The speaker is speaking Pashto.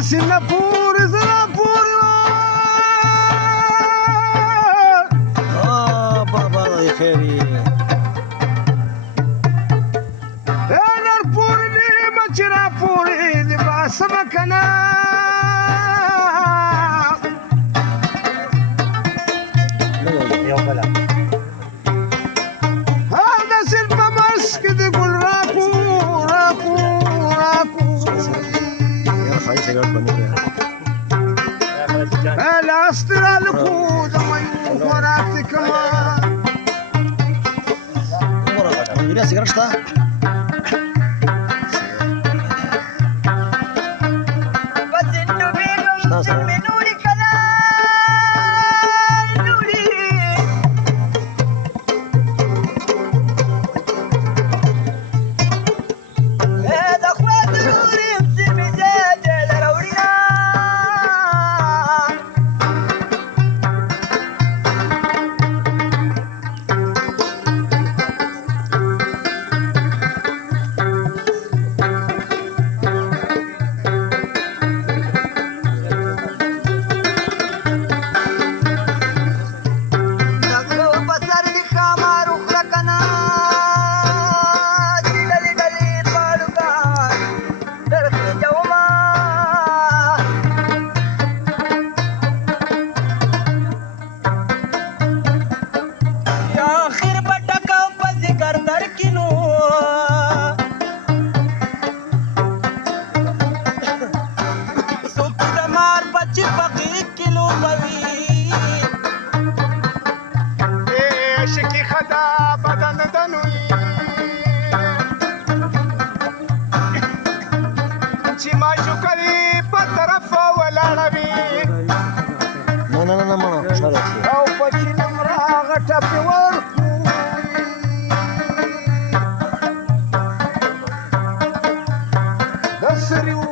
سنغافور سنغافور بابا الله يخليك انا الفورني ما تشرا فوري لباس مكانا هذا سلفة مسك تقول راكو راكو راكو يا خايف سيجارة بنية الاسترال كود ما يوفرات كمان Mira, سيجارة شتا بس انه بينهم من نوري كلام نوري هذا اخوات نوري يمسي بزاد لرورينا شکی خدا بدن دنوی چې ما شو کړی په طرف ولاړوي نه ماما شارع او په چینم راغټه په ورکو د سریو